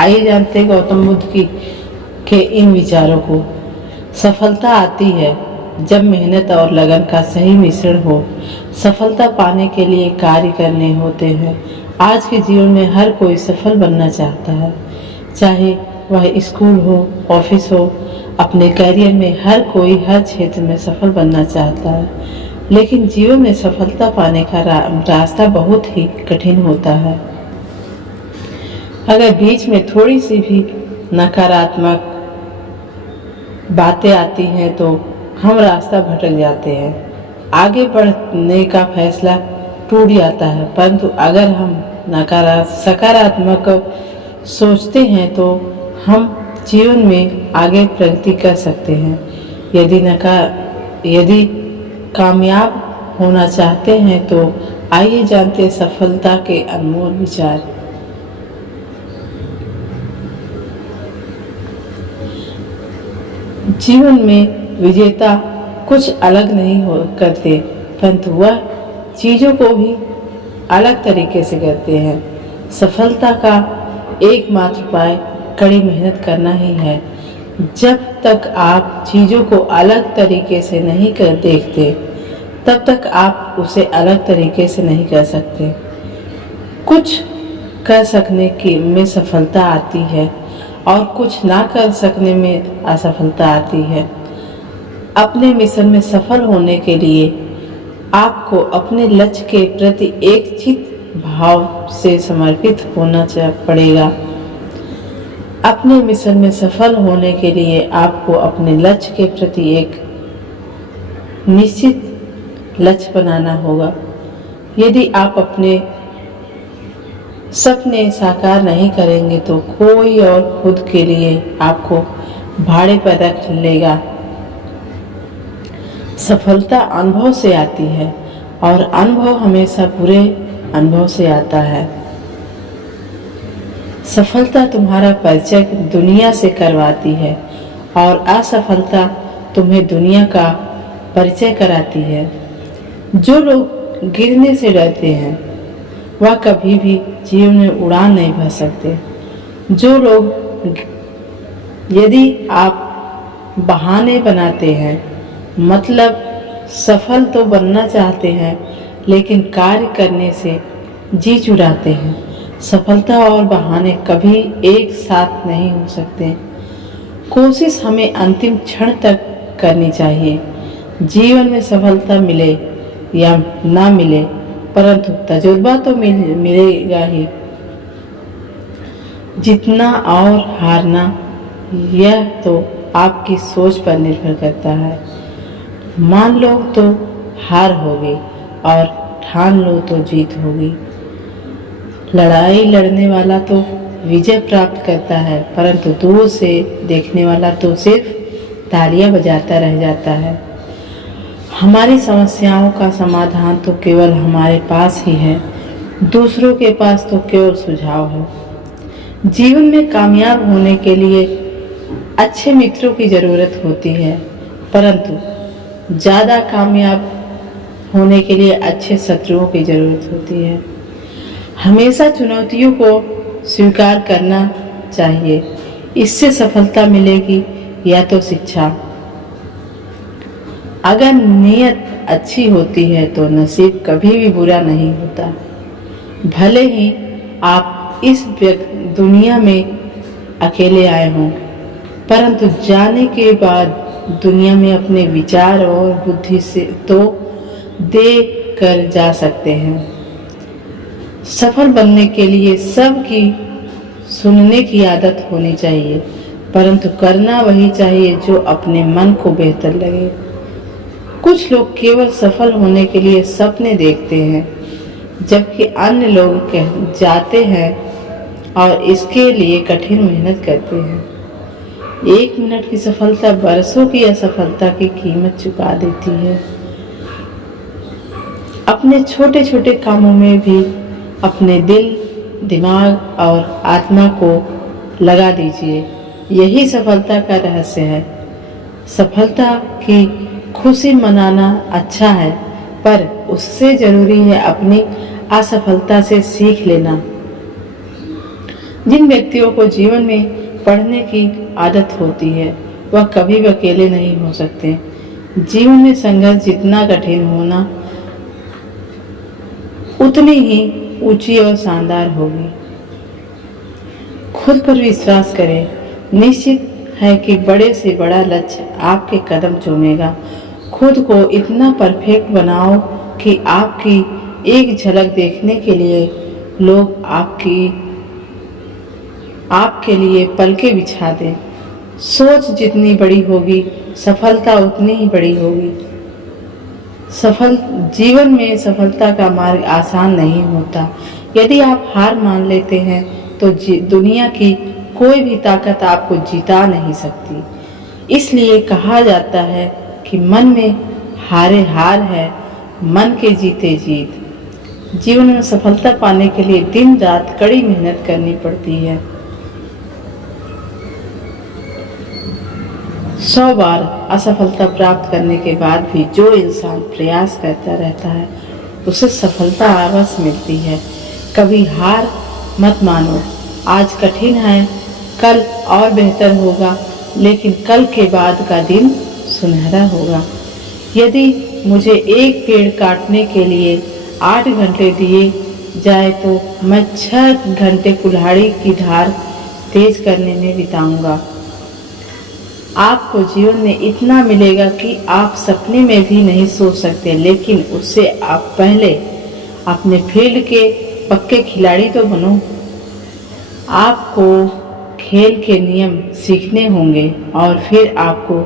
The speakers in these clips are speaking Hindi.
आइए जानते हैं गौतम बुद्ध के इन विचारों को। सफलता आती है जब मेहनत और लगन का सही मिश्रण हो। सफलता पाने के लिए कार्य करने होते हैं। आज के जीवन में हर कोई सफल बनना चाहता है, चाहे वह स्कूल हो, ऑफिस हो, अपने करियर में हर कोई हर क्षेत्र में सफल बनना चाहता है। लेकिन जीवन में सफलता पाने का रास्ता बहुत ही कठिन होता है। अगर बीच में थोड़ी सी भी नकारात्मक बातें आती हैं तो हम रास्ता भटक जाते हैं, आगे बढ़ने का फैसला टूट जाता है। परंतु अगर हम सकारात्मक सोचते हैं तो हम जीवन में आगे प्रगति कर सकते हैं। यदि कामयाब होना चाहते हैं तो आइए जानते हैं सफलता के अनमोल विचार। जीवन में विजेता कुछ अलग नहीं करते, परंतु वह चीजों को भी अलग तरीके से करते हैं। सफलता का एकमात्र उपाय कड़ी मेहनत करना ही है। जब तक आप चीजों को अलग तरीके से नहीं देखते, तब तक आप उसे अलग तरीके से नहीं कर सकते। कुछ कर सकने में सफलता आती है और कुछ ना कर सकने में असफलता आती है। अपने मिशन में सफल होने के लिए आपको अपने लक्ष्य के प्रति एक चित भाव से समर्पित होना पड़ेगा। अपने मिशन में सफल होने के लिए आपको अपने लक्ष्य के प्रति एक निश्चित लक्ष्य बनाना होगा। यदि आप अपने सपने साकार नहीं करेंगे तो कोई और खुद के लिए आपको भाड़े पर रख लेगा। सफलता अनुभव से आती है और अनुभव हमेशा बुरे अनुभव से आता है। सफलता तुम्हारा परिचय दुनिया से करवाती है और असफलता तुम्हें दुनिया का परिचय कराती है। जो लोग गिरने से डरते हैं वह कभी भी जीवन में उड़ान नहीं भर सकते। यदि आप बहाने बनाते हैं, मतलब सफल तो बनना चाहते हैं लेकिन कार्य करने से जी चुराते हैं, सफलता और बहाने कभी एक साथ नहीं हो सकते। कोशिश हमें अंतिम क्षण तक करनी चाहिए। जीवन में सफलता मिले या ना मिले, परंतु तजुर्बा तो मिलेगा ही। जीतना और हारना यह तो आपकी सोच पर निर्भर करता है। मान लो तो हार होगी और ठान लो तो जीत होगी। लड़ाई लड़ने वाला तो विजय प्राप्त करता है, परंतु दूर से देखने वाला तो सिर्फ तालियां बजाता रह जाता है। हमारी समस्याओं का समाधान तो केवल हमारे पास ही है, दूसरों के पास तो केवल सुझाव है। जीवन में कामयाब होने के लिए अच्छे मित्रों की जरूरत होती है, परंतु ज़्यादा कामयाब होने के लिए अच्छे शत्रुओं की जरूरत होती है। हमेशा चुनौतियों को स्वीकार करना चाहिए, इससे सफलता मिलेगी या तो शिक्षा। अगर नीयत अच्छी होती है तो नसीब कभी भी बुरा नहीं होता। भले ही आप इस दुनिया में अकेले आए हों, परंतु जाने के बाद दुनिया में अपने विचार और बुद्धि से तो दे कर जा सकते हैं। सफल बनने के लिए सबकी सुनने की आदत होनी चाहिए, परंतु करना वही चाहिए जो अपने मन को बेहतर लगे। कुछ लोग केवल सफल होने के लिए सपने देखते हैं, जबकि अन्य लोग जाते हैं और इसके लिए कठिन मेहनत करते हैं। 1 मिनट की सफलता बरसों की असफलता की कीमत चुका देती है। अपने छोटे छोटे कामों में भी अपने दिल, दिमाग और आत्मा को लगा दीजिए, यही सफलता का रहस्य है। सफलता की खुशी मनाना अच्छा है, पर उससे जरूरी है अपनी असफलता से सीख लेना। जिन व्यक्तियों को जीवन में पढ़ने की आदत होती है वह कभी भी अकेले नहीं हो सकते। जीवन में संघर्ष जितना कठिन होना उतनी ही ऊंची और शानदार होगी। खुद पर विश्वास करें। निश्चित है कि बड़े से बड़ा लक्ष्य आपके कदम चूमेगा। खुद को इतना परफेक्ट बनाओ कि आपकी एक झलक देखने के लिए लोग आपके लिए पलके बिछा दें। सोच जितनी बड़ी होगी सफलता उतनी ही बड़ी होगी। जीवन में सफलता का मार्ग आसान नहीं होता। यदि आप हार मान लेते हैं तो दुनिया की कोई भी ताकत आपको जिता नहीं सकती। इसलिए कहा जाता है कि मन में हारे हार है, मन के जीते जीत। जीवन में सफलता पाने के लिए दिन रात कड़ी मेहनत करनी पड़ती है। 100 बार असफलता प्राप्त करने के बाद भी जो इंसान प्रयास करता रहता है उसे सफलता अवश्य मिलती है। कभी हार मत मानो। आज कठिन है, कल और बेहतर होगा, लेकिन कल के बाद का दिन सुनहरा होगा। यदि मुझे एक पेड़ काटने के लिए 8 घंटे दिए जाए तो मैं 6 घंटे कुल्हाड़ी की धार तेज करने में बिताऊंगा। आपको जीवन में इतना मिलेगा कि आप सपने में भी नहीं सोच सकते, लेकिन उससे आप पहले अपने फील्ड के पक्के खिलाड़ी तो बनो। आपको खेल के नियम सीखने होंगे और फिर आपको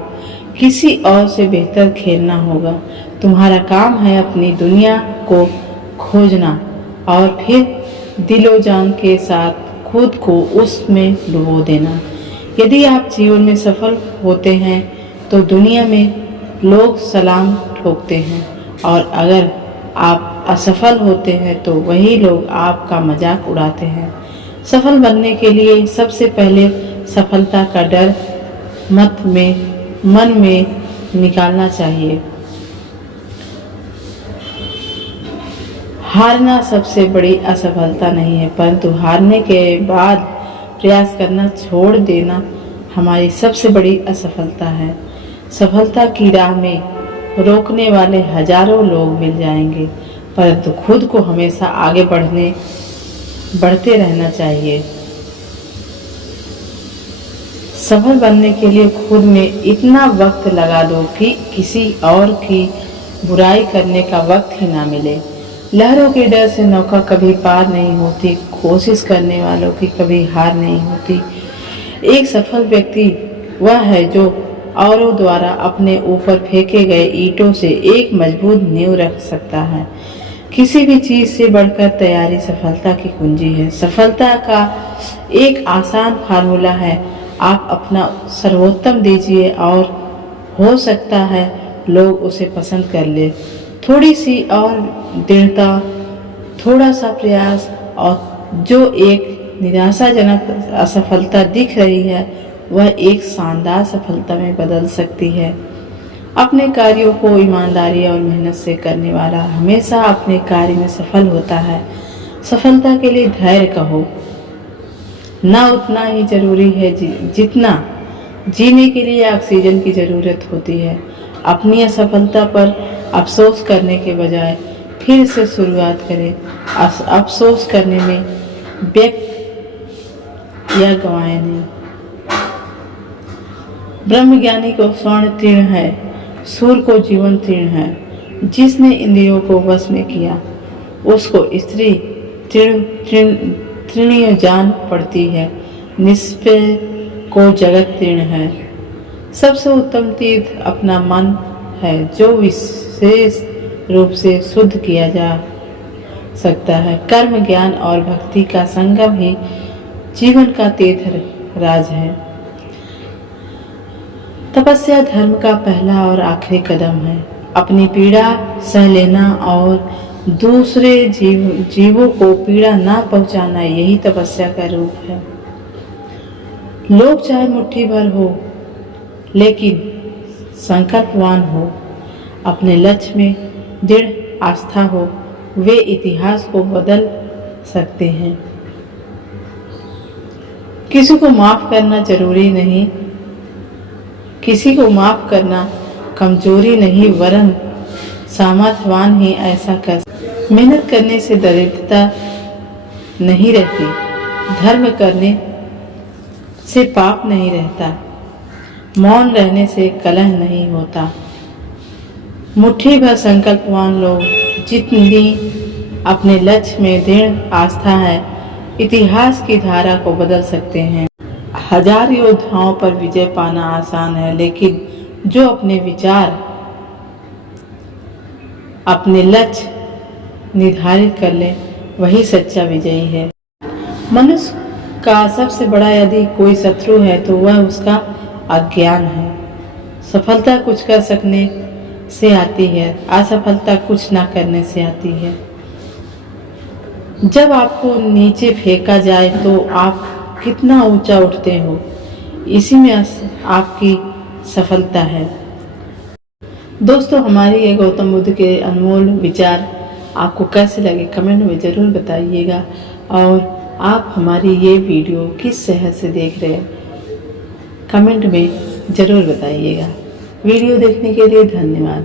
किसी और से बेहतर खेलना होगा। तुम्हारा काम है अपनी दुनिया को खोजना और फिर दिलो जान के साथ खुद को उसमें डुबो देना। यदि आप जीवन में सफल होते हैं तो दुनिया में लोग सलाम ठोकते हैं, और अगर आप असफल होते हैं तो वही लोग आपका मजाक उड़ाते हैं। सफल बनने के लिए सबसे पहले सफलता का डर मन में निकालना चाहिए। हारना सबसे बड़ी असफलता नहीं है, परंतु हारने के बाद प्रयास करना छोड़ देना हमारी सबसे बड़ी असफलता है। सफलता की राह में रोकने वाले हजारों लोग मिल जाएंगे, परंतु खुद को हमेशा आगे बढ़ते रहना चाहिए। सफल बनने के लिए खुद में इतना वक्त लगा दो कि किसी और की बुराई करने का वक्त ही ना मिले। लहरों के डर से नौका कभी पार नहीं होती, कोशिश करने वालों की कभी हार नहीं होती। एक सफल व्यक्ति वह है जो औरों द्वारा अपने ऊपर फेंके गए ईंटों से एक मजबूत नींव रख सकता है। किसी भी चीज से बढ़कर तैयारी सफलता की कुंजी है। सफलता का एक आसान फार्मूला है, आप अपना सर्वोत्तम दीजिए और हो सकता है लोग उसे पसंद कर ले। थोड़ी सी और दृढ़ता, थोड़ा सा प्रयास, और जो एक निराशाजनक असफलता दिख रही है वह एक शानदार सफलता में बदल सकती है। अपने कार्यों को ईमानदारी और मेहनत से करने वाला हमेशा अपने कार्य में सफल होता है। सफलता के लिए धैर्य कहो ना उतना ही जरूरी है जितना जीने के लिए ऑक्सीजन की जरूरत होती है। अपनी असफलता पर अफसोस करने के बजाय फिर से शुरुआत करें। अफसोस करने में व्यक्त या गंवाए नहीं। ब्रह्मज्ञानी को स्वर्ण तीर्ण है, सूर को जीवन तीर्ण है। जिसने इंद्रियों को वश में किया उसको स्त्री तृणीय जान पड़ती है। निष्प्रिय को जगत तीर्ण है। सबसे उत्तम तीर्थ अपना मन है जो विशेष रूप से शुद्ध किया जा सकता है। कर्म, ज्ञान और भक्ति का संगम ही जीवन का तीर्थ राज है। तपस्या धर्म का पहला और आखिरी कदम है। अपनी पीड़ा सह लेना और दूसरे जीवों को पीड़ा ना पहुंचाना, यही तपस्या का रूप है। लोग चाहे मुट्ठी भर हो लेकिन संकल्पवान हो, अपने लक्ष्य में दृढ़ आस्था हो, वे इतिहास को बदल सकते हैं। किसी को माफ करना जरूरी नहीं, किसी को माफ करना कमजोरी नहीं वरन सामर्थ्यवान ही ऐसा कर। मेहनत करने से दरिद्रता नहीं रहती, धर्म करने से पाप नहीं रहता, मौन रहने से कलह नहीं होता। मुट्ठी भर संकल्पवान लोग जितनी अपने लक्ष्य में दृढ़ आस्था है, इतिहास की धारा को बदल सकते हैं। हजार योद्धाओं पर विजय पाना आसान है, लेकिन जो अपने विचार, अपने लक्ष्य निर्धारित कर ले वही सच्चा विजयी है। मनुष्य का सबसे बड़ा यदि कोई शत्रु है तो वह उसका अज्ञान है। सफलता कुछ कर सकने से आती है, असफलता कुछ ना करने से आती है। जब आपको नीचे फेंका जाए तो आप कितना ऊंचा उठते हो, इसी में आपकी सफलता है। दोस्तों, हमारी ये गौतम बुद्ध के अनमोल विचार आपको कैसे लगे कमेंट में ज़रूर बताइएगा, और आप हमारी ये वीडियो किस शहर से देख रहे हैं कमेंट में ज़रूर बताइएगा। वीडियो देखने के लिए धन्यवाद।